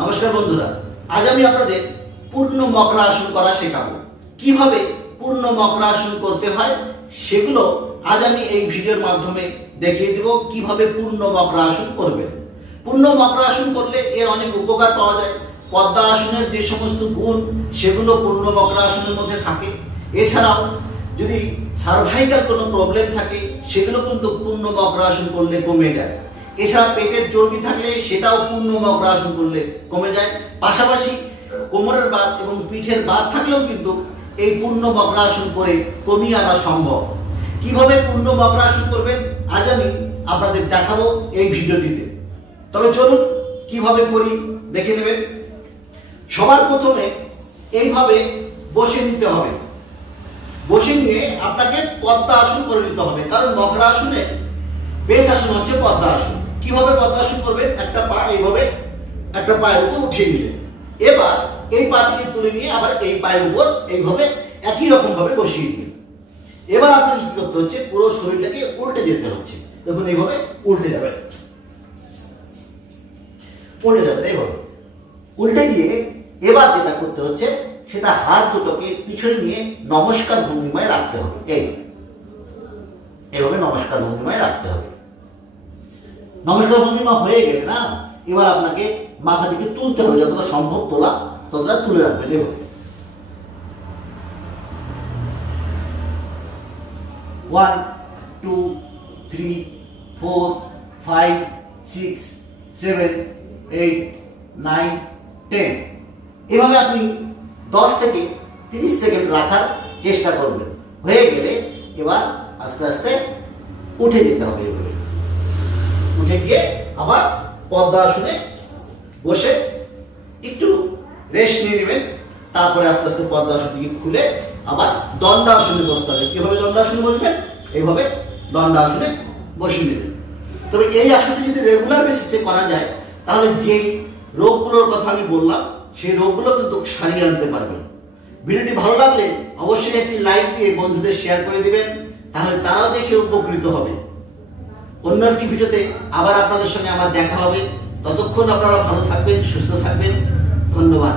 নমস্কার বন্ধুরা, আজ আমি আপনাদের পূর্ণ মকরাসন করা শেখাবো। কিভাবে পূর্ণ মকরাসন করতে হয় সেগুলো আজ আমি এই ভিডিওর মাধ্যমে দেখিয়ে দেব। কিভাবে পূর্ণ মকরাসন করবেন। পূর্ণ মকরাসন করলে এর অনেক উপকার পাওয়া যায়। পদ্মাসনের যে সমস্ত গুণ সেগুলো পূর্ণ মকরাসনের মধ্যে থাকে। এছাড়াও যদি সার্ভাইকাল কোনো প্রবলেম থাকে সেগুলো কিন্তু পূর্ণ মকরাসন করলে কমে যায়। এছাড়া পেটের চর্বি থাকলে সেটাও পূর্ণ মকরাসন করলে কমে যায়। পাশাপাশি কোমরের বাত এবং পিঠের বাত থাকলেও কিন্তু এই পূর্ণ মকরাসন করে কমিয়ে আনা সম্ভব। কিভাবে পূর্ণ মকরাসন করবেন আজ আমি আপনাদের দেখাবো এই ভিডিওটিতে। তবে চলুন কিভাবে করি দেখে নেবেন। সবার প্রথমে এইভাবে বসে নিতে হবে। বসে নিয়ে আপনাকে পদ্মাসন করে নিতে হবে, কারণ মকরাসনে বেস আসন হচ্ছে পদ্মাসন। কিভাবে পদ্মাসন করবেন? একটা পা এইভাবে একটা পায়ের উপর উঠিয়ে নিলেন। এবার এই পাটিকে তুলে নিয়ে আবার এই পায়ের উপর এইভাবে একই রকম ভাবে বসিয়ে দিলেন। এবার আপনাকে কি করতে হচ্ছে? পুরো শরীরটাকে উল্টে যেতে হচ্ছে। দেখুন এইভাবে উল্টে যাবেন, উল্টে যাবেন এইভাবে উল্টে গিয়ে এবার যেটা করতে হচ্ছে সেটা হাত দুটোকে পিছনে নিয়ে নমস্কার ভঙ্গিমায় রাখতে হবে। এইভাবে নমস্কার ভঙ্গিমায় রাখতে হবে। নমস্কার ভঙ্গিমা হয়ে গেলে না, এবার আপনাকে মাথা থেকে তুলতে হবে। যতটা সম্ভব তোলা ততটা তুলে রাখবেন। এভাবে 1 2 3 4 5 6 7 8 9 10 এভাবে আপনি 10 থেকে 30 সেকেন্ড রাখার চেষ্টা করবেন। হয়ে গেলে এবার আস্তে আস্তে উঠে যেতে হবে। এভাবে উঠে গিয়ে আবার পদ্মাসনে বসে একটু রেস্ট নিয়ে নেবেন। তারপরে আস্তে আস্তে পদ্মাসন থেকে খুলে আবার দণ্ডাসনে বসতে হবে। কিভাবে দণ্ডাসনে বসবেন? এইভাবে দণ্ডাসনে বসে নেবেন। তবে এই আসনটি যদি রেগুলার বেসিসে করা যায় তাহলে যেই রোগগুলোর কথা আমি বললাম সেই রোগগুলো কিন্তু সারিয়ে আনতে পারবেন। ভিডিওটি ভালো লাগলে অবশ্যই একটি লাইক দিয়ে বন্ধুদের শেয়ার করে দিবেন, তাহলে তারাও দেখে উপকৃত হবে। অন্য একটি ভিডিওতে আবার আপনাদের সঙ্গে আমার দেখা হবে। ততক্ষণ আপনারা ভালো থাকবেন, সুস্থ থাকবেন। ধন্যবাদ।